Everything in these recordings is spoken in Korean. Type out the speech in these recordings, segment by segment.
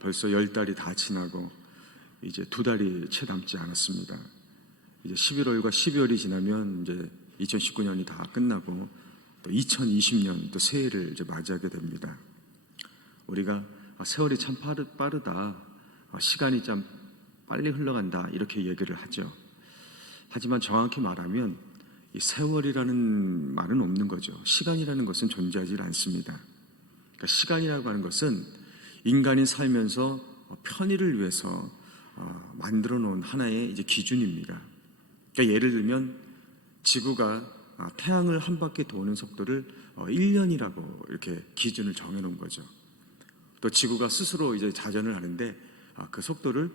벌써 10달이 다 지나고 이제 2달이 채 남지 않았습니다. 이제 11월과 12월이 지나면 이제 2019년이 다 끝나고 또 2020년 또 새해를 이제 맞이하게 됩니다. 우리가 세월이 참 빠르다, 시간이 참 빨리 흘러간다 이렇게 얘기를 하죠. 하지만 정확히 말하면 이 세월이라는 말은 없는 거죠. 시간이라는 것은 존재하지 않습니다. 그러니까 시간이라고 하는 것은 인간이 살면서 편의를 위해서 만들어 놓은 하나의 이제 기준입니다. 그러니까 예를 들면 지구가 태양을 한 바퀴 도는 속도를 1년이라고 이렇게 기준을 정해 놓은 거죠. 또 지구가 스스로 이제 자전을 하는데 그 속도를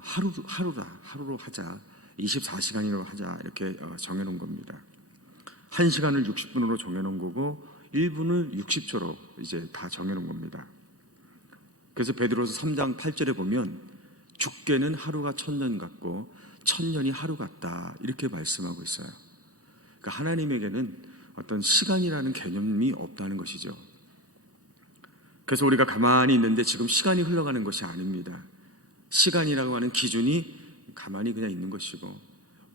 하루로 하자, 24시간으로 하자 이렇게 정해 놓은 겁니다. 1시간을 60분으로 정해 놓은 거고 1분을 60초로 이제 다 정해 놓은 겁니다. 그래서 베드로서 3장 8절에 보면 죽게는 하루가 1000년 같고 1000년이 하루 같다 이렇게 말씀하고 있어요. 그러니까 하나님에게는 어떤 시간이라는 개념이 없다는 것이죠. 그래서 우리가 가만히 있는데 지금 시간이 흘러가는 것이 아닙니다. 시간이라고 하는 기준이 가만히 그냥 있는 것이고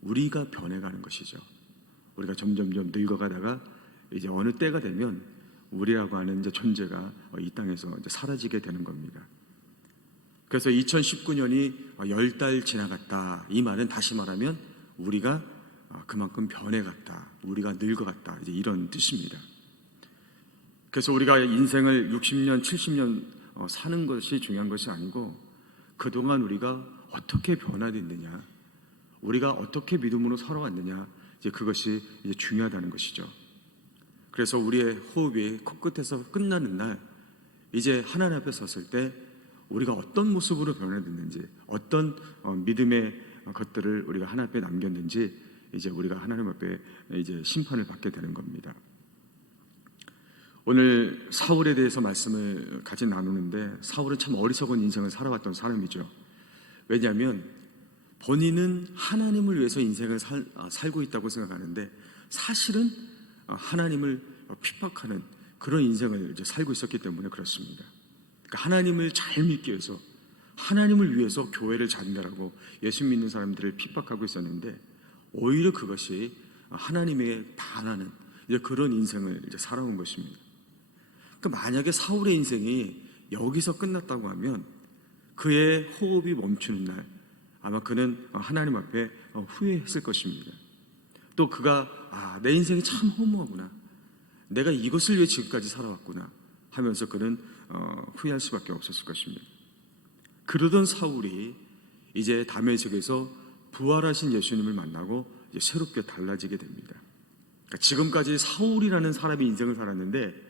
우리가 변해가는 것이죠. 우리가 점점 늙어가다가 이제 어느 때가 되면 우리라고 하는 이제 존재가 이 땅에서 이제 사라지게 되는 겁니다. 그래서 2019년이 10달 지나갔다. 이 말은 다시 말하면 우리가 그만큼 변해갔다. 우리가 늙어갔다. 이제 이런 뜻입니다. 그래서 우리가 인생을 60년, 70년 사는 것이 중요한 것이 아니고 그동안 우리가 어떻게 변화됐느냐, 우리가 어떻게 믿음으로 살아왔느냐, 이제 그것이 이제 중요하다는 것이죠. 그래서 우리의 호흡이 코끝에서 끝나는 날, 이제 하나님 앞에 섰을 때 우리가 어떤 모습으로 변화됐는지, 어떤 믿음의 것들을 우리가 하나님 앞에 남겼는지, 이제 우리가 하나님 앞에 이제 심판을 받게 되는 겁니다. 오늘 사울에 대해서 말씀을 같이 나누는데 사울은 참 어리석은 인생을 살아왔던 사람이죠. 왜냐하면 본인은 하나님을 위해서 인생을 살고 있다고 생각하는데 사실은 하나님을 핍박하는 그런 인생을 이제 살고 있었기 때문에 그렇습니다. 그러니까 하나님을 잘 믿기 위해서, 하나님을 위해서 교회를 잔다라고 예수 믿는 사람들을 핍박하고 있었는데 오히려 그것이 하나님에 반하는 이제 그런 인생을 이제 살아온 것입니다. 그러니까 만약에 사울의 인생이 여기서 끝났다고 하면 그의 호흡이 멈추는 날 아마 그는 하나님 앞에 후회했을 것입니다. 또 그가 내 인생이 참 허무하구나, 내가 이것을 위해 지금까지 살아왔구나 하면서 그는 후회할 수밖에 없었을 것입니다. 그러던 사울이 이제 다메섹에서 부활하신 예수님을 만나고 이제 새롭게 달라지게 됩니다. 그러니까 지금까지 사울이라는 사람의 인생을 살았는데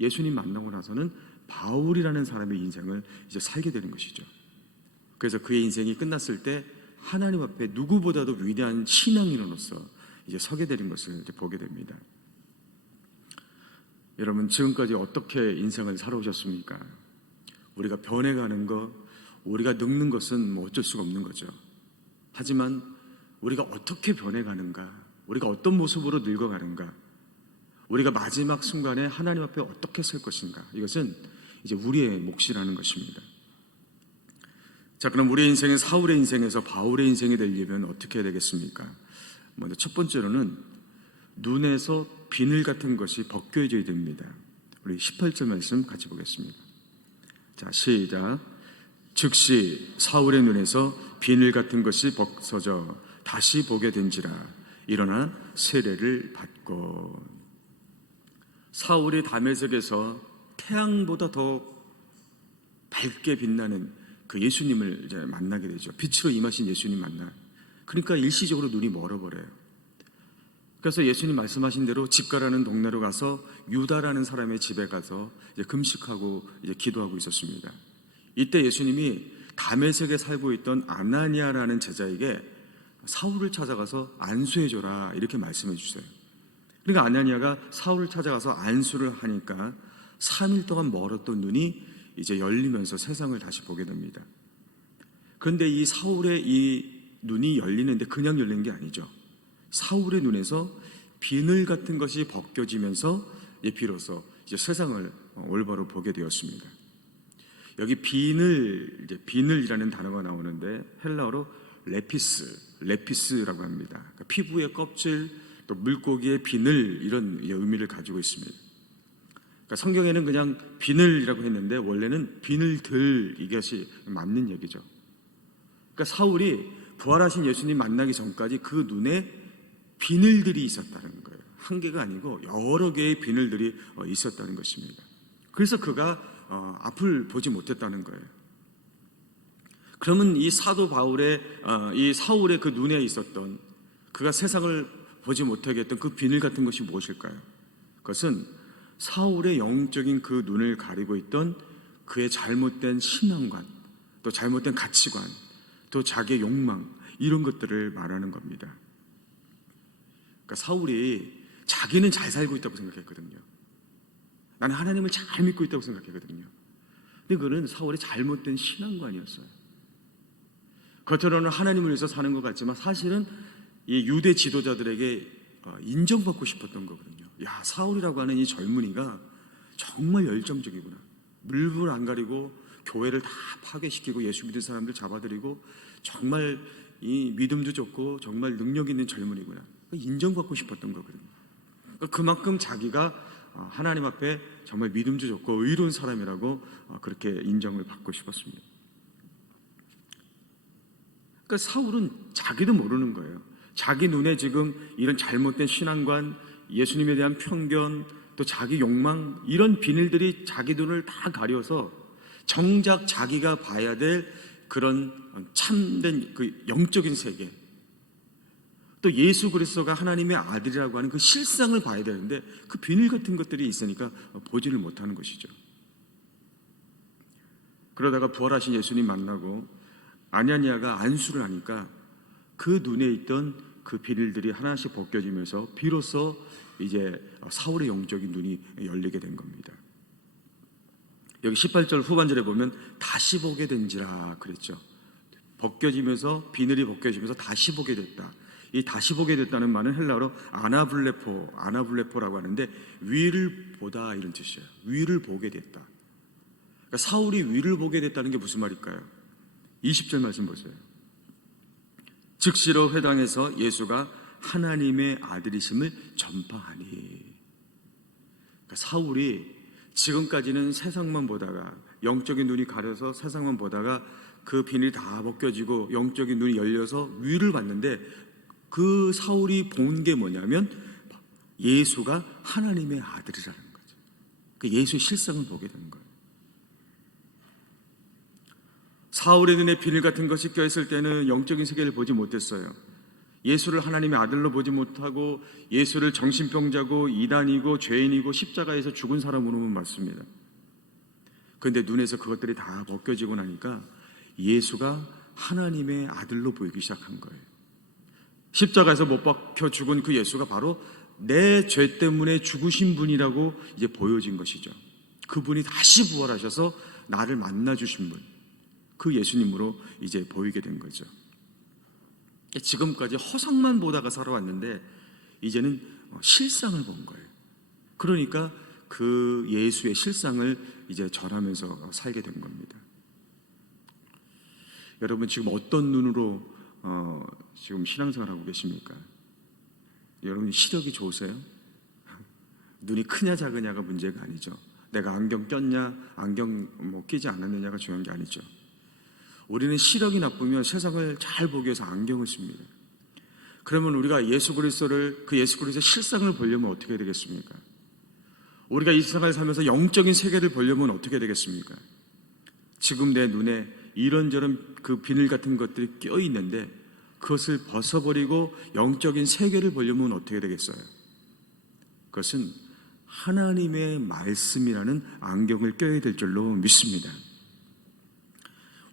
예수님 만나고 나서는 바울이라는 사람의 인생을 이제 살게 되는 것이죠. 그래서 그의 인생이 끝났을 때 하나님 앞에 누구보다도 위대한 신앙인으로서 이제 서게 되는 것을 이제 보게 됩니다. 여러분, 지금까지 어떻게 인생을 살아오셨습니까? 우리가 변해가는 것, 우리가 늙는 것은 뭐 어쩔 수가 없는 거죠. 하지만 우리가 어떻게 변해가는가, 우리가 어떤 모습으로 늙어가는가, 우리가 마지막 순간에 하나님 앞에 어떻게 설 것인가, 이것은 이제 우리의 몫이라는 것입니다. 자, 그럼 우리의 인생이 사울의 인생에서 바울의 인생이 되려면 어떻게 해야 되겠습니까? 먼저 첫 번째로는 눈에서 비늘 같은 것이 벗겨져야 됩니다. 우리 18절 말씀 같이 보겠습니다. 자, 시작. 즉시 사울의 눈에서 비늘 같은 것이 벗어져 다시 보게 된지라. 일어나 세례를 받고. 사울이 다메섹에서 태양보다 더 밝게 빛나는 그 예수님을 이제 만나게 되죠. 빛으로 임하신 예수님 만나. 그러니까 일시적으로 눈이 멀어버려요. 그래서 예수님 말씀하신 대로 집가라는 동네로 가서 유다라는 사람의 집에 가서 이제 금식하고 이제 기도하고 있었습니다. 이때 예수님이 다메섹에 살고 있던 아나니아라는 제자에게 사울을 찾아가서 안수해줘라 이렇게 말씀해 주세요. 그러니까 아나니아가 사울을 찾아가서 안수를 하니까 3일 동안 멀었던 눈이 이제 열리면서 세상을 다시 보게 됩니다. 그런데 이 사울의 이 눈이 열리는데 그냥 열린 게 아니죠. 사울의 눈에서 비늘 같은 것이 벗겨지면서 비로소 이제 세상을 올바로 보게 되었습니다. 여기 비늘이라는 단어가 나오는데 헬라어로 레피스라고 합니다. 그러니까 피부의 껍질, 또 물고기의 비늘, 이런 의미를 가지고 있습니다. 그러니까 성경에는 그냥 비늘이라고 했는데 원래는 비늘들, 이것이 맞는 얘기죠. 그러니까 사울이 부활하신 예수님 만나기 전까지 그 눈에 비늘들이 있었다는 거예요. 한 개가 아니고 여러 개의 비늘들이 있었다는 것입니다. 그래서 그가 앞을 보지 못했다는 거예요. 그러면 이 사도 바울의 이 사울의 그 눈에 있었던, 그가 세상을 보지 못하게 했던 그 비늘 같은 것이 무엇일까요? 그것은 사울의 영적인 그 눈을 가리고 있던 그의 잘못된 신앙관, 또 잘못된 가치관, 또 자기의 욕망, 이런 것들을 말하는 겁니다. 그러니까 사울이 자기는 잘 살고 있다고 생각했거든요. 나는 하나님을 잘 믿고 있다고 생각했거든요. 근데 그거는 사울의 잘못된 신앙관이었어요. 겉으로는 하나님을 위해서 사는 것 같지만 사실은 이 유대 지도자들에게 인정받고 싶었던 거거든요. 야, 사울이라고 하는 이 젊은이가 정말 열정적이구나. 물불 안 가리고 교회를 다 파괴시키고 예수 믿는 사람들 잡아들이고 정말 이 믿음도 좋고 정말 능력 있는 젊은이구나. 인정받고 싶었던 거거든요. 그만큼 자기가 하나님 앞에 정말 믿음도 좋고 의로운 사람이라고 그렇게 인정을 받고 싶었습니다. 그러니까 사울은 자기도 모르는 거예요. 자기 눈에 지금 이런 잘못된 신앙관, 예수님에 대한 편견, 또 자기 욕망, 이런 비늘들이 자기 눈을 다 가려서 정작 자기가 봐야 될 그런 참된 그 영적인 세계, 또 예수 그리스도가 하나님의 아들이라고 하는 그 실상을 봐야 되는데 그 비늘 같은 것들이 있으니까 보지를 못하는 것이죠. 그러다가 부활하신 예수님 만나고 아냐니아가 안수를 하니까 그 눈에 있던 그 비늘들이 하나씩 벗겨지면서 비로소 이제 사울의 영적인 눈이 열리게 된 겁니다. 여기 18절 후반절에 보면 다시 보게 된지라 그랬죠. 벗겨지면서, 비늘이 벗겨지면서 다시 보게 됐다. 이 다시 보게 됐다는 말은 헬라어로 아나블레포라고 하는데 위를 보다, 이런 뜻이에요. 위를 보게 됐다. 그러니까 사울이 위를 보게 됐다는 게 무슨 말일까요? 20절 말씀 보세요. 즉시로 회당에서 예수가 하나님의 아들이심을 전파하니. 그러니까 사울이 지금까지는 세상만 보다가, 영적인 눈이 가려서 세상만 보다가 그 비늘이 다 벗겨지고 영적인 눈이 열려서 위를 봤는데 그 사울이 본 게 뭐냐면 예수가 하나님의 아들이라는 거죠. 그 예수의 실상을 보게 되는 거예요. 사울의 눈에 비늘 같은 것이 껴있을 때는 영적인 세계를 보지 못했어요. 예수를 하나님의 아들로 보지 못하고 예수를 정신병자고 이단이고 죄인이고 십자가에서 죽은 사람으로만 봤습니다. 그런데 눈에서 그것들이 다 벗겨지고 나니까 예수가 하나님의 아들로 보이기 시작한 거예요. 십자가에서 못 박혀 죽은 그 예수가 바로 내 죄 때문에 죽으신 분이라고 이제 보여진 것이죠. 그분이 다시 부활하셔서 나를 만나 주신 분, 그 예수님으로 이제 보이게 된 거죠. 지금까지 허상만 보다가 살아왔는데 이제는 실상을 본 거예요. 그러니까 그 예수의 실상을 이제 전하면서 살게 된 겁니다. 여러분 지금 어떤 눈으로 지금 신앙생활하고 계십니까? 여러분 시력이 좋으세요? 눈이 크냐 작으냐가 문제가 아니죠. 내가 안경 꼈냐 안경 끼지 않았느냐가 중요한 게 아니죠. 우리는 시력이 나쁘면 세상을 잘 보기 위해서 안경을 씁니다. 그러면 우리가 예수 그리스도를, 그 예수 그리스도의 실상을 보려면 어떻게 되겠습니까? 우리가 이 세상을 살면서 영적인 세계를 보려면 어떻게 되겠습니까? 지금 내 눈에 이런저런 그 비늘 같은 것들이 껴있는데 그것을 벗어버리고 영적인 세계를 보려면 어떻게 되겠어요? 그것은 하나님의 말씀이라는 안경을 껴야 될 줄로 믿습니다.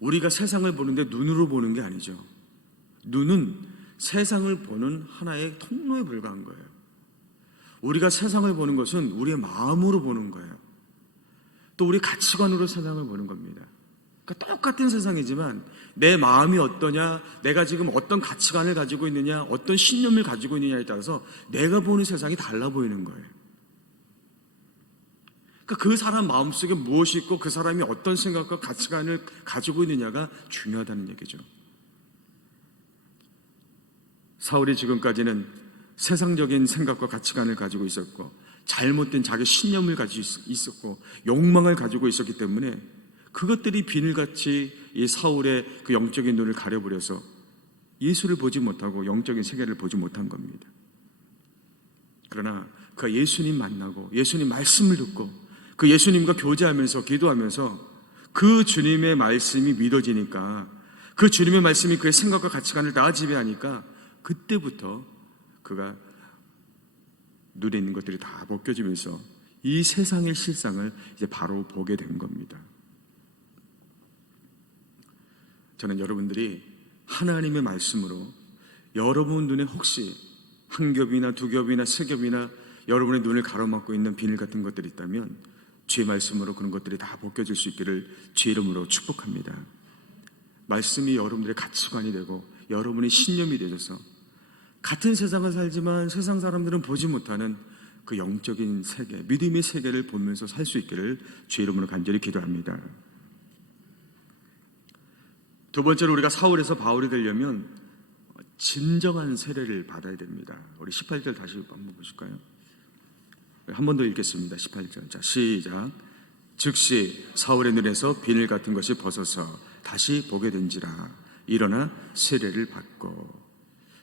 우리가 세상을 보는데 눈으로 보는 게 아니죠. 눈은 세상을 보는 하나의 통로에 불과한 거예요. 우리가 세상을 보는 것은 우리의 마음으로 보는 거예요. 또 우리 가치관으로 세상을 보는 겁니다. 그러니까 똑같은 세상이지만 내 마음이 어떠냐, 내가 지금 어떤 가치관을 가지고 있느냐, 어떤 신념을 가지고 있느냐에 따라서 내가 보는 세상이 달라 보이는 거예요. 그러니까 그 사람 마음속에 무엇이 있고 그 사람이 어떤 생각과 가치관을 가지고 있느냐가 중요하다는 얘기죠. 사울이 지금까지는 세상적인 생각과 가치관을 가지고 있었고 잘못된 자기 신념을 가지고 있었고 욕망을 가지고 있었기 때문에 그것들이 비늘같이 이 사울의 그 영적인 눈을 가려버려서 예수를 보지 못하고 영적인 세계를 보지 못한 겁니다. 그러나 그 예수님 만나고 예수님 말씀을 듣고 그 예수님과 교제하면서 기도하면서 그 주님의 말씀이 믿어지니까 그 주님의 말씀이 그의 생각과 가치관을 다 지배하니까 그때부터 그가 눈에 있는 것들이 다 벗겨지면서 이 세상의 실상을 이제 바로 보게 된 겁니다. 저는 여러분들이 하나님의 말씀으로 여러분 눈에 혹시 한 겹이나 두 겹이나 세 겹이나 여러분의 눈을 가로막고 있는 비늘 같은 것들이 있다면 주의 말씀으로 그런 것들이 다 벗겨질 수 있기를 주의 이름으로 축복합니다. 말씀이 여러분들의 가치관이 되고 여러분의 신념이 되셔서 같은 세상을 살지만 세상 사람들은 보지 못하는 그 영적인 세계, 믿음의 세계를 보면서 살 수 있기를 주의 이름으로 간절히 기도합니다. 두 번째로 우리가 사울에서 바울이 되려면 진정한 세례를 받아야 됩니다. 우리 18절 다시 한번 보실까요? 한 번 더 읽겠습니다. 18절. 자, 시작. 즉시 사울의 눈에서 비늘 같은 것이 벗어서 다시 보게 된지라. 일어나 세례를 받고.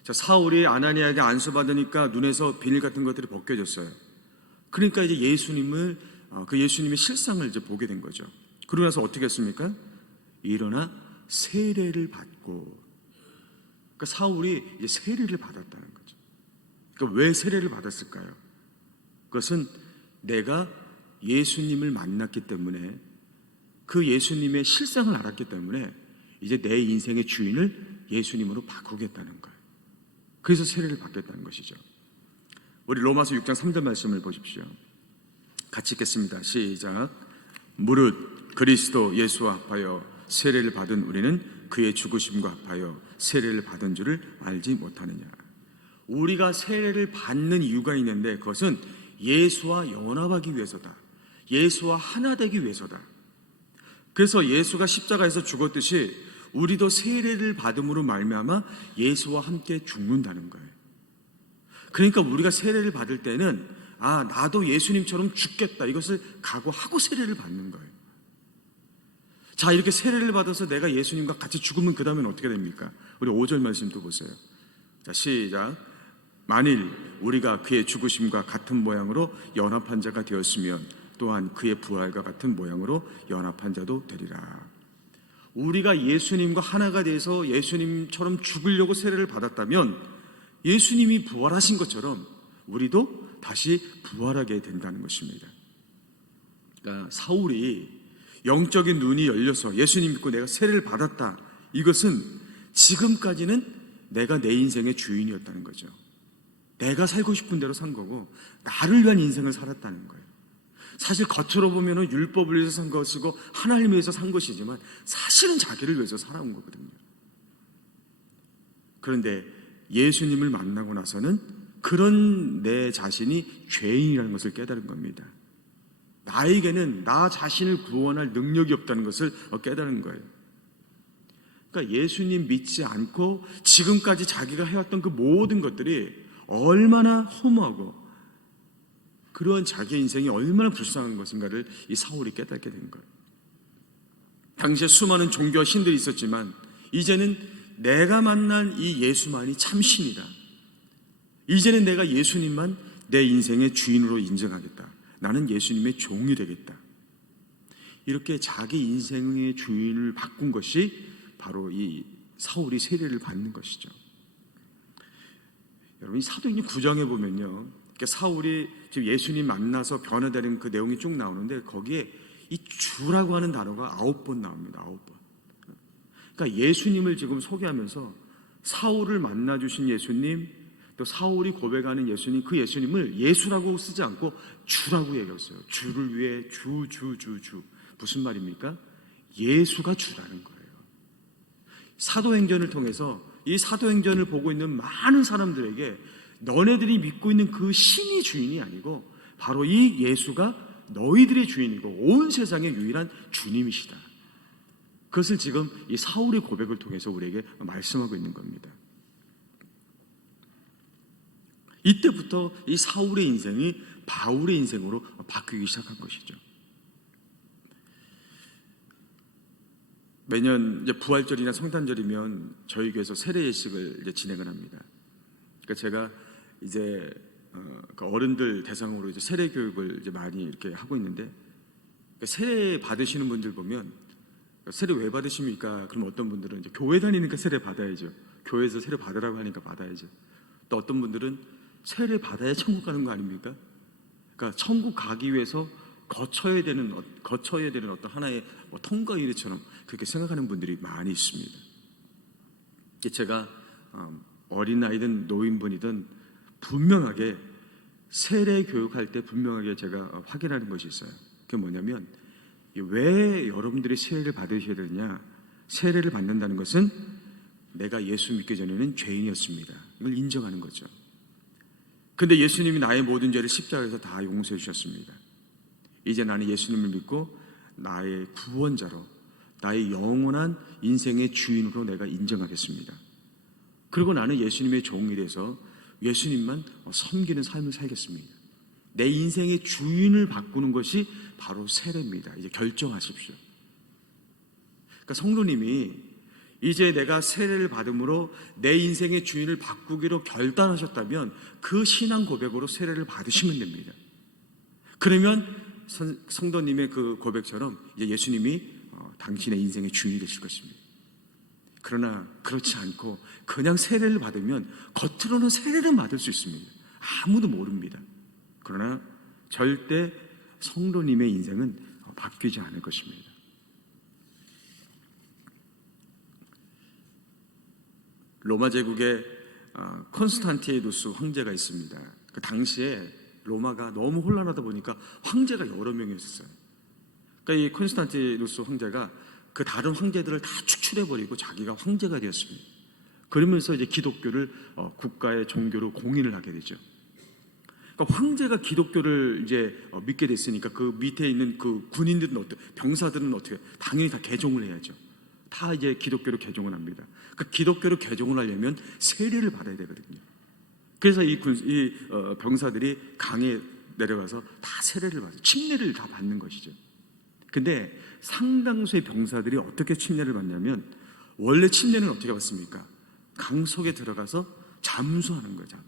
자, 사울이 아나니아에게 안수받으니까 눈에서 비늘 같은 것들이 벗겨졌어요. 그러니까 이제 예수님을 그 예수님의 실상을 이제 보게 된 거죠. 그러고 나서 어떻게 했습니까? 일어나 세례를 받고. 그러니까 사울이 이제 세례를 받았다는 거죠. 그러니까 왜 세례를 받았을까요? 그것은 내가 예수님을 만났기 때문에 그 예수님의 실상을 알았기 때문에 이제 내 인생의 주인을 예수님으로 바꾸겠다는 거예요. 그래서 세례를 받겠다는 것이죠. 우리 로마서 6장 3절 말씀을 보십시오. 같이 읽겠습니다. 시작. 무릇 그리스도 예수와 합하여 세례를 받은 우리는 그의 죽으심과 합하여 세례를 받은 줄을 알지 못하느냐. 우리가 세례를 받는 이유가 있는데 그것은 예수와 연합하기 위해서다. 예수와 하나 되기 위해서다. 그래서 예수가 십자가에서 죽었듯이 우리도 세례를 받음으로 말미암아 예수와 함께 죽는다는 거예요. 그러니까 우리가 세례를 받을 때는 나도 예수님처럼 죽겠다 이것을 각오하고 세례를 받는 거예요. 자, 이렇게 세례를 받아서 내가 예수님과 같이 죽으면 그 다음엔 어떻게 됩니까? 우리 5절 말씀도 보세요. 자, 시작. 만일 우리가 그의 죽으심과 같은 모양으로 연합한 자가 되었으면 또한 그의 부활과 같은 모양으로 연합한 자도 되리라. 우리가 예수님과 하나가 돼서 예수님처럼 죽으려고 세례를 받았다면 예수님이 부활하신 것처럼 우리도 다시 부활하게 된다는 것입니다. 그러니까 사울이 영적인 눈이 열려서 예수님 믿고 내가 세례를 받았다. 이것은 지금까지는 내가 내 인생의 주인이었다는 거죠. 내가 살고 싶은 대로 산 거고 나를 위한 인생을 살았다는 거예요. 사실 겉으로 보면 율법을 위해서 산 것이고 하나님을 위해서 산 것이지만 사실은 자기를 위해서 살아온 거거든요. 그런데 예수님을 만나고 나서는 그런 내 자신이 죄인이라는 것을 깨달은 겁니다. 나에게는 나 자신을 구원할 능력이 없다는 것을 깨달은 거예요. 그러니까 예수님 믿지 않고 지금까지 자기가 해왔던 그 모든 것들이 얼마나 허무하고 그런 자기의 인생이 얼마나 불쌍한 것인가를 이 사울이 깨닫게 된 거예요. 당시에 수많은 종교와 신들이 있었지만 이제는 내가 만난 이 예수만이 참 신이다. 이제는 내가 예수님만 내 인생의 주인으로 인정하겠다. 나는 예수님의 종이 되겠다. 이렇게 자기 인생의 주인을 바꾼 것이 바로 이 사울이 세례를 받는 것이죠. 여러분, 이 사도행전 9장에 보면요, 사울이 지금 예수님 만나서 변화되는 그 내용이 쭉 나오는데 거기에 이 주라고 하는 단어가 9번 나옵니다. 9번. 그러니까 예수님을 지금 소개하면서 사울을 만나주신 예수님, 또 사울이 고백하는 예수님, 그 예수님을 예수라고 쓰지 않고 주라고 얘기했어요. 주를 위해 주. 무슨 말입니까? 예수가 주라는 거예요. 사도행전을 통해서 이 사도행전을 보고 있는 많은 사람들에게 너네들이 믿고 있는 그 신이 주인이 아니고 바로 이 예수가 너희들의 주인이고 온 세상의 유일한 주님이시다. 그것을 지금 이 사울의 고백을 통해서 우리에게 말씀하고 있는 겁니다. 이때부터 이 사울의 인생이 바울의 인생으로 바뀌기 시작한 것이죠. 매년 이제 부활절이나 성탄절이면 저희 교회에서 세례 예식을 이제 진행을 합니다. 그러니까 제가 이제 어른들 대상으로 이제 세례 교육을 이제 많이 이렇게 하고 있는데, 그러니까 세례 받으시는 분들 보면 세례 왜 받으십니까? 그럼 어떤 분들은 이제 교회 다니니까 세례 받아야죠. 교회에서 세례 받으라고 하니까 받아야죠. 또 어떤 분들은 세례 받아야 천국 가는 거 아닙니까? 그러니까 천국 가기 위해서 거쳐야 되는 어떤 하나의 통과 일처럼 그렇게 생각하는 분들이 많이 있습니다. 제가 어린아이든 노인분이든 분명하게 세례 교육할 때 분명하게 제가 확인하는 것이 있어요. 그게 뭐냐면, 왜 여러분들이 세례를 받으셔야 되느냐? 세례를 받는다는 것은 내가 예수 믿기 전에는 죄인이었습니다. 이걸 인정하는 거죠. 근데 예수님이 나의 모든 죄를 십자가에서 다 용서해 주셨습니다. 이제 나는 예수님을 믿고 나의 구원자로, 나의 영원한 인생의 주인으로 내가 인정하겠습니다. 그리고 나는 예수님의 종이 돼서 예수님만 섬기는 삶을 살겠습니다. 내 인생의 주인을 바꾸는 것이 바로 세례입니다. 이제 결정하십시오. 그러니까 성도님이 이제 내가 세례를 받음으로 내 인생의 주인을 바꾸기로 결단하셨다면 그 신앙 고백으로 세례를 받으시면 됩니다. 그러면 성도님의 그 고백처럼 이제 예수님이 당신의 인생의 주인이 되실 것입니다. 그러나 그렇지 않고 그냥 세례를 받으면 겉으로는 세례를 받을 수 있습니다. 아무도 모릅니다. 그러나 절대 성도님의 인생은 바뀌지 않을 것입니다. 로마 제국에 콘스탄티누스 황제가 있습니다. 그 당시에 로마가 너무 혼란하다 보니까 황제가 여러 명이 있었어요. 그러니까 이 콘스탄티누스 황제가 그 다른 황제들을 다 축출해버리고 자기가 황제가 되었습니다. 그러면서 이제 기독교를 국가의 종교로 공인을 하게 되죠. 그러니까 황제가 기독교를 이제 믿게 됐으니까 그 밑에 있는 그 군인들은 병사들은 어떻게? 당연히 다 개종을 해야죠. 다 이제 기독교로 개종을 합니다. 그 기독교로 개종을 하려면 세례를 받아야 되거든요. 그래서 이 병사들이 강에 내려가서 다 세례를 받아요. 침례를 다 받는 것이죠. 근데 상당수의 병사들이 어떻게 침례를 받냐면, 원래 침례는 어떻게 받습니까? 강 속에 들어가서 잠수하는 거예요. 잠수.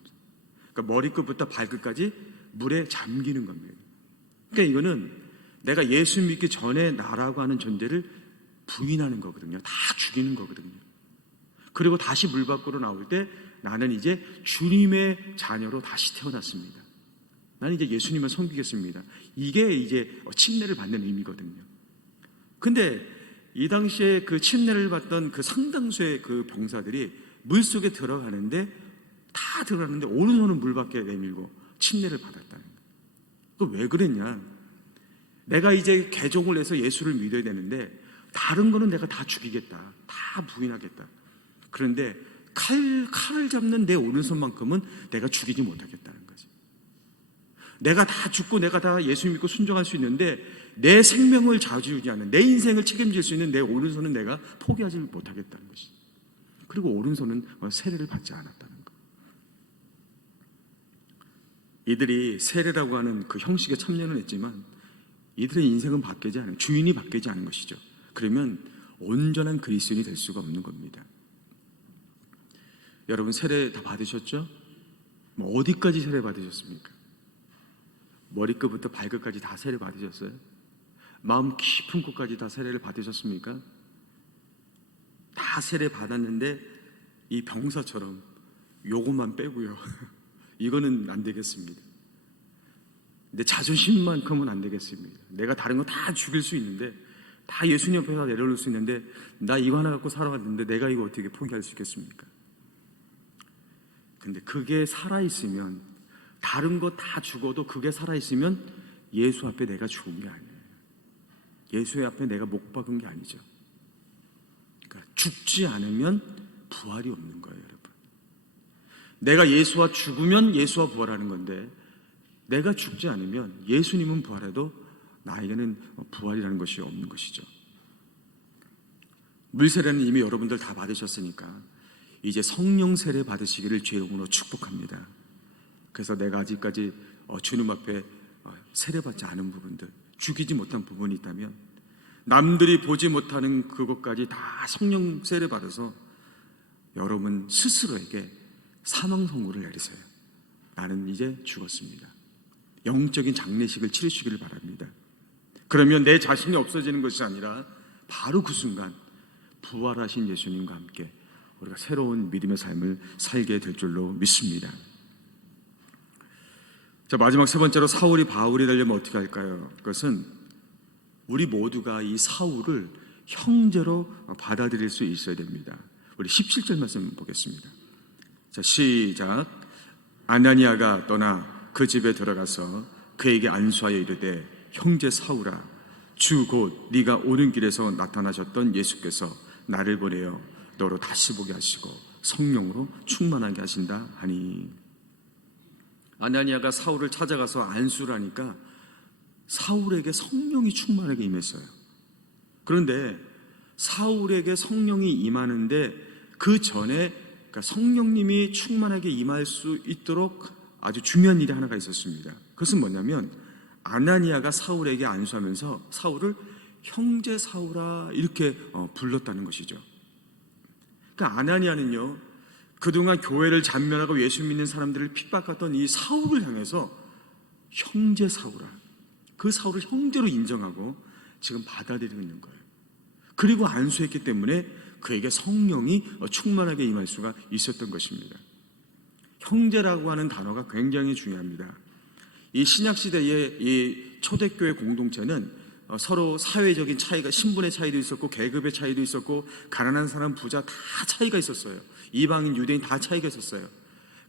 그러니까 머리끝부터 발끝까지 물에 잠기는 겁니다. 그러니까 이거는 내가 예수 믿기 전에 나라고 하는 존재를 부인하는 거거든요. 다 죽이는 거거든요. 그리고 다시 물 밖으로 나올 때 나는 이제 주님의 자녀로 다시 태어났습니다. 나는 이제 예수님을 섬기겠습니다. 이게 이제 침례를 받는 의미거든요. 근데 이 당시에 그 침례를 받던 그 상당수의 그 병사들이 물 속에 들어가는데 다 들어가는데 오른손은 물 밖에 내밀고 침례를 받았다는 거예요. 왜 그랬냐? 내가 이제 개종을 해서 예수를 믿어야 되는데 다른 거는 내가 다 죽이겠다, 다 부인하겠다. 그런데 칼을 잡는 내 오른손만큼은 내가 죽이지 못하겠다는 거지. 내가 다 죽고 내가 다 예수 믿고 순종할 수 있는데 내 생명을 좌지우지하는, 내 인생을 책임질 수 있는 내 오른손은 내가 포기하지 못하겠다는 것이. 그리고 오른손은 세례를 받지 않았다는 거. 이들이 세례라고 하는 그 형식에 참여는 했지만 이들의 인생은 바뀌지 않아요. 주인이 바뀌지 않은 것이죠. 그러면 온전한 그리스도인이 될 수가 없는 겁니다. 여러분 세례 다 받으셨죠? 어디까지 세례 받으셨습니까? 머리끝부터 발끝까지 다 세례 받으셨어요? 마음 깊은 곳까지 다 세례를 받으셨습니까? 다 세례 받았는데 이 병사처럼 요것만 빼고요. 이거는 안 되겠습니다. 내 자존심만큼은 안 되겠습니다. 내가 다른 거 다 죽일 수 있는데, 다 예수님 앞에서 내려놓을 수 있는데 나 이거 하나 갖고 살아왔는데 내가 이거 어떻게 포기할 수 있겠습니까? 근데 그게 살아있으면, 다른 거 다 죽어도 그게 살아있으면 예수 앞에 내가 죽은 게 아니에요. 예수의 앞에 내가 못 박은 게 아니죠. 그러니까 죽지 않으면 부활이 없는 거예요, 여러분. 내가 예수와 죽으면 예수와 부활하는 건데, 내가 죽지 않으면 예수님은 부활해도 나에게는 부활이라는 것이 없는 것이죠. 물세례는 이미 여러분들 다 받으셨으니까 이제 성령 세례 받으시기를 주의 이름으로 축복합니다. 그래서 내가 아직까지 주님 앞에 세례받지 않은 부분들, 죽이지 못한 부분이 있다면 남들이 보지 못하는 그것까지 다 성령 세례 받아서 여러분 스스로에게 사망 선고를 내리세요. 나는 이제 죽었습니다. 영적인 장례식을 치르시기를 바랍니다. 그러면 내 자신이 없어지는 것이 아니라 바로 그 순간 부활하신 예수님과 함께 우리가 새로운 믿음의 삶을 살게 될 줄로 믿습니다. 자, 마지막 세 번째로 사울이 바울이 되려면 어떻게 할까요? 그것은 우리 모두가 이 사울을 형제로 받아들일 수 있어야 됩니다. 우리 17절 말씀 보겠습니다. 자, 시작. 아나니아가 떠나 그 집에 들어가서 그에게 안수하여 이르되 형제 사울아, 주 곧 네가 오는 길에서 나타나셨던 예수께서 나를 보내어 너로 다시 보게 하시고 성령으로 충만하게 하신다 하니. 아나니아가 사울을 찾아가서 안수를 하니까 사울에게 성령이 충만하게 임했어요. 그런데 사울에게 성령이 임하는데 그 전에 그러니까 성령님이 충만하게 임할 수 있도록 아주 중요한 일이 하나가 있었습니다. 그것은 뭐냐면 아나니아가 사울에게 안수하면서 사울을 형제 사울아 이렇게 불렀다는 것이죠. 그러니까 아나니아는요, 그동안 교회를 잔멸하고 예수 믿는 사람들을 핍박했던 이 사울을 향해서 형제 사울아, 그 사울을 형제로 인정하고 지금 받아들이고 있는 거예요. 그리고 안수했기 때문에 그에게 성령이 충만하게 임할 수가 있었던 것입니다. 형제라고 하는 단어가 굉장히 중요합니다. 이 신약시대의 이 초대교회 공동체는 서로 사회적인 차이가, 신분의 차이도 있었고 계급의 차이도 있었고 가난한 사람 부자 다 차이가 있었어요. 이방인 유대인 다 차이가 있었어요.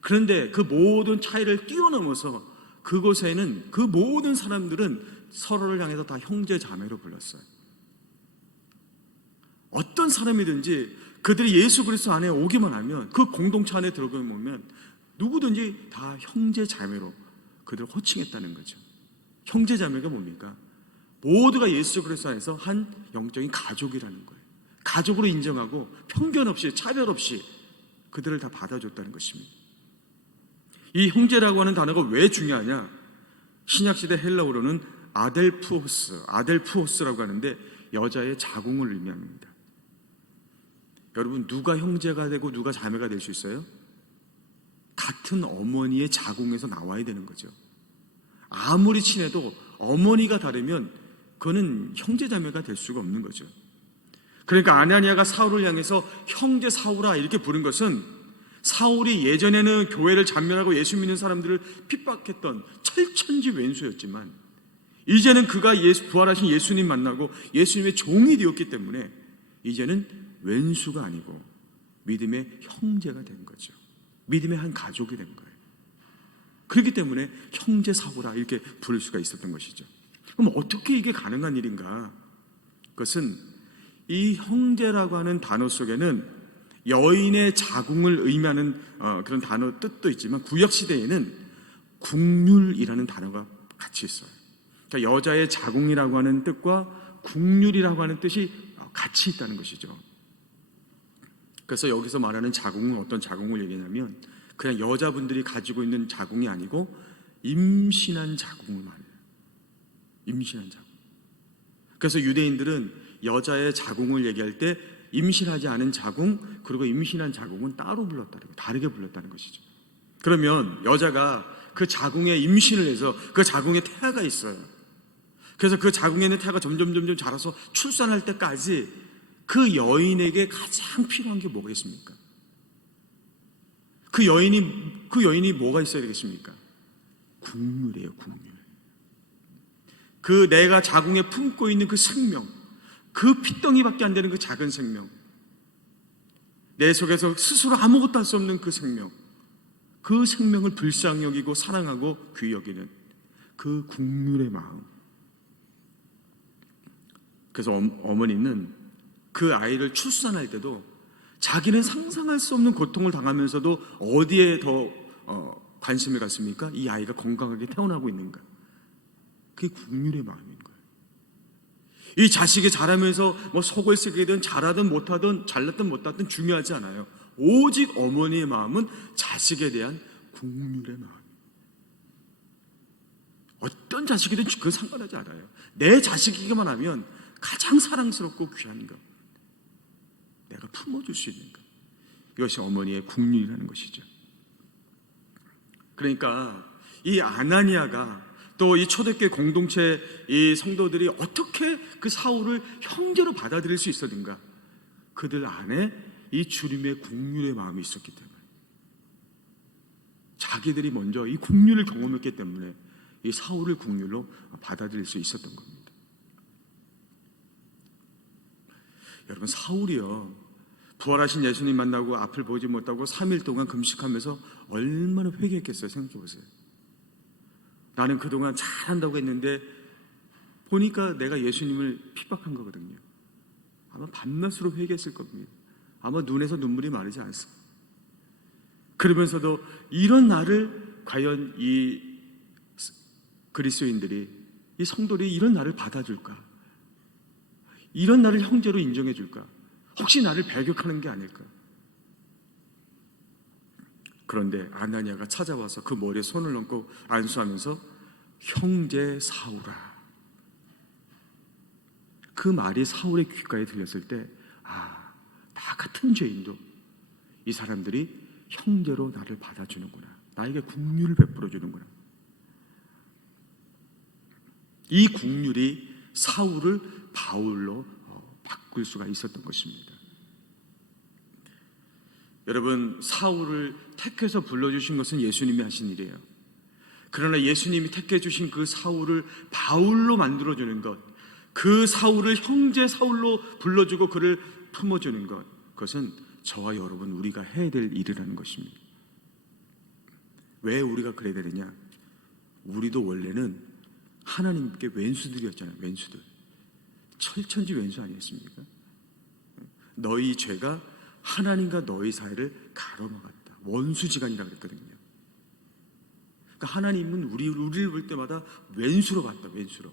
그런데 그 모든 차이를 뛰어넘어서 그곳에는 그 모든 사람들은 서로를 향해서 다 형제 자매로 불렀어요. 어떤 사람이든지 그들이 예수 그리스도 안에 오기만 하면 그 공동체 안에 들어가면 누구든지 다 형제 자매로 그들을 호칭했다는 거죠. 형제 자매가 뭡니까? 모두가 예수 그리스도 안에서 한 영적인 가족이라는 거예요. 가족으로 인정하고 편견 없이 차별 없이 그들을 다 받아줬다는 것입니다. 이 형제라고 하는 단어가 왜 중요하냐? 신약시대 헬라어로는 아델푸오스라고 하는데 여자의 자궁을 의미합니다. 여러분, 누가 형제가 되고 누가 자매가 될 수 있어요? 같은 어머니의 자궁에서 나와야 되는 거죠. 아무리 친해도 어머니가 다르면 그거는 형제자매가 될 수가 없는 거죠. 그러니까 아나니아가 사울을 향해서 형제 사울아 이렇게 부른 것은 사울이 예전에는 교회를 잔멸하고 예수 믿는 사람들을 핍박했던 철천지 왼수였지만 이제는 그가 부활하신 예수님 만나고 예수님의 종이 되었기 때문에 이제는 왼수가 아니고 믿음의 형제가 된 거죠. 믿음의 한 가족이 된 거예요. 그렇기 때문에 형제 사울아 이렇게 부를 수가 있었던 것이죠. 그럼 어떻게 이게 가능한 일인가? 그것은 이 형제라고 하는 단어 속에는 여인의 자궁을 의미하는 그런 단어 뜻도 있지만 구약시대에는 국률이라는 단어가 같이 있어요. 그러니까 여자의 자궁이라고 하는 뜻과 국률이라고 하는 뜻이 같이 있다는 것이죠. 그래서 여기서 말하는 자궁은 어떤 자궁을 얘기하냐면 그냥 여자분들이 가지고 있는 자궁이 아니고 임신한 자궁을 말해요. 임신한 자궁. 그래서 유대인들은 여자의 자궁을 얘기할 때 임신하지 않은 자궁 그리고 임신한 자궁은 따로 불렀다는 거, 다르게 불렀다는 것이죠. 그러면 여자가 그 자궁에 임신을 해서 그 자궁에 태아가 있어요. 그래서 그 자궁에 있는 태아가 점점 자라서 출산할 때까지 그 여인에게 가장 필요한 게 뭐가 있습니까? 그 여인이 뭐가 있어야 되겠습니까? 국물이에요, 국물. 그 내가 자궁에 품고 있는 그 생명, 그 핏덩이밖에 안 되는 그 작은 생명, 내 속에서 스스로 아무것도 할 수 없는 그 생명, 그 생명을 불쌍히 여기고 사랑하고 귀히 여기는 그 국물의 마음. 그래서 어머니는 그 아이를 출산할 때도 자기는 상상할 수 없는 고통을 당하면서도 어디에 더 관심을 갖습니까? 이 아이가 건강하게 태어나고 있는가. 그게 국률의 마음인 거예요. 이 자식이 자라면서 뭐 속을 썩이든 잘하든 못하든 잘났든 못하든 중요하지 않아요. 오직 어머니의 마음은 자식에 대한 국률의 마음. 어떤 자식이든 그건 상관하지 않아요. 내 자식이기만 하면 가장 사랑스럽고 귀한 것, 내가 품어줄 수 있는 것, 이것이 어머니의 국률이라는 것이죠. 그러니까 이 아나니아가 또 이 초대교회 공동체 이 성도들이 어떻게 그 사울을 형제로 받아들일 수 있었는가? 그들 안에 이 주님의 국률의 마음이 있었기 때문에, 자기들이 먼저 이 국률을 경험했기 때문에 이 사울을 국률로 받아들일 수 있었던 겁니다. 여러분, 사울이요, 부활하신 예수님 만나고 앞을 보지 못하고 3일 동안 금식하면서 얼마나 회개했겠어요. 생각해 보세요. 나는 그동안 잘한다고 했는데 보니까 내가 예수님을 핍박한 거거든요. 아마 밤낮으로 회개했을 겁니다. 아마 눈에서 눈물이 마르지 않습니다. 그러면서도 이런 나를 과연 이 그리스도인들이, 이 성도들이 이런 나를 받아줄까? 이런 나를 형제로 인정해 줄까? 혹시 나를 배격하는 게 아닐까? 그런데 아나니아가 찾아와서 그 머리에 손을 얹고 안수하면서 형제 사울아, 그 말이 사울의 귓가에 들렸을 때, 아, 나 같은 죄인도 이 사람들이 형제로 나를 받아주는구나, 나에게 국률을 베풀어 주는구나. 이 국률이 사울을 바울로 바꿀 수가 있었던 것입니다. 여러분, 사울을 택해서 불러주신 것은 예수님이 하신 일이에요. 그러나 예수님이 택해 주신 그 사울을 바울로 만들어주는 것, 그 사울을 형제 사울로 불러주고 그를 품어주는 것, 그것은 저와 여러분, 우리가 해야 될 일이라는 것입니다. 왜 우리가 그래야 되느냐? 우리도 원래는 하나님께 왼수들이었잖아요. 왼수들. 철천지 왼수 아니었습니까? 너희 죄가 하나님과 너희 사이를 가로막았다. 원수지간이라고 그랬거든요. 그러니까 하나님은 우리를 볼 때마다 왼수로 봤다. 왼수로.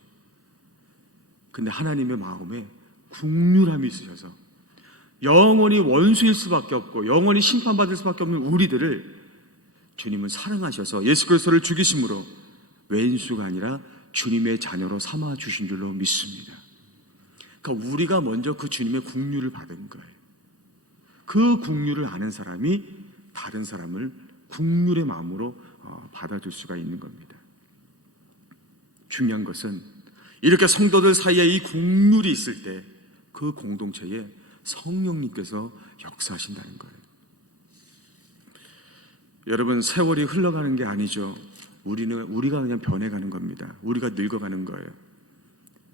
근데 하나님의 마음에 국률함이 있으셔서 영원히 원수일 수밖에 없고 영원히 심판받을 수밖에 없는 우리들을 주님은 사랑하셔서 예수 그리스도를 죽이심으로 왼수가 아니라 주님의 자녀로 삼아 주신 줄로 믿습니다. 그러니까 우리가 먼저 그 주님의 국률을 받은 거예요. 그 국률을 아는 사람이 다른 사람을 국률의 마음으로 받아줄 수가 있는 겁니다. 중요한 것은 이렇게 성도들 사이에 이 국률이 있을 때 그 공동체에 성령님께서 역사하신다는 거예요. 여러분, 세월이 흘러가는 게 아니죠. 우리가 그냥 변해가는 겁니다. 우리가 늙어가는 거예요.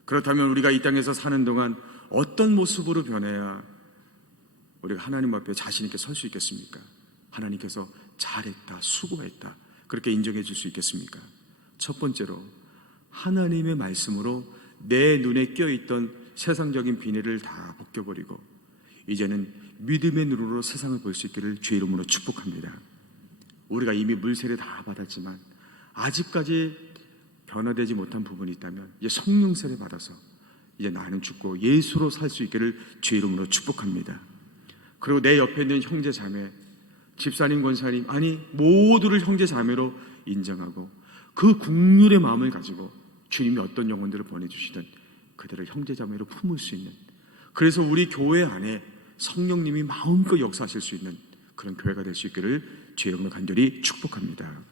그렇다면 우리가 이 땅에서 사는 동안 어떤 모습으로 변해야 우리가 하나님 앞에 자신 있게 설 수 있겠습니까? 하나님께서 잘했다, 수고했다, 그렇게 인정해 줄 수 있겠습니까? 첫 번째로 하나님의 말씀으로 내 눈에 껴있던 세상적인 비늘을 다 벗겨버리고 이제는 믿음의 눈으로 세상을 볼 수 있기를 주의 이름으로 축복합니다. 우리가 이미 물세례 다 받았지만 아직까지 변화되지 못한 부분이 있다면 이제 성령 세례 받아서 이제 나는 죽고 예수로 살 수 있기를 주의 이름으로 축복합니다. 그리고 내 옆에 있는 형제 자매, 집사님, 권사님, 아니 모두를 형제 자매로 인정하고 그 국률의 마음을 가지고 주님이 어떤 영혼들을 보내주시든 그들을 형제 자매로 품을 수 있는, 그래서 우리 교회 안에 성령님이 마음껏 역사하실 수 있는 그런 교회가 될 수 있기를 주의 이름으로 간절히 축복합니다.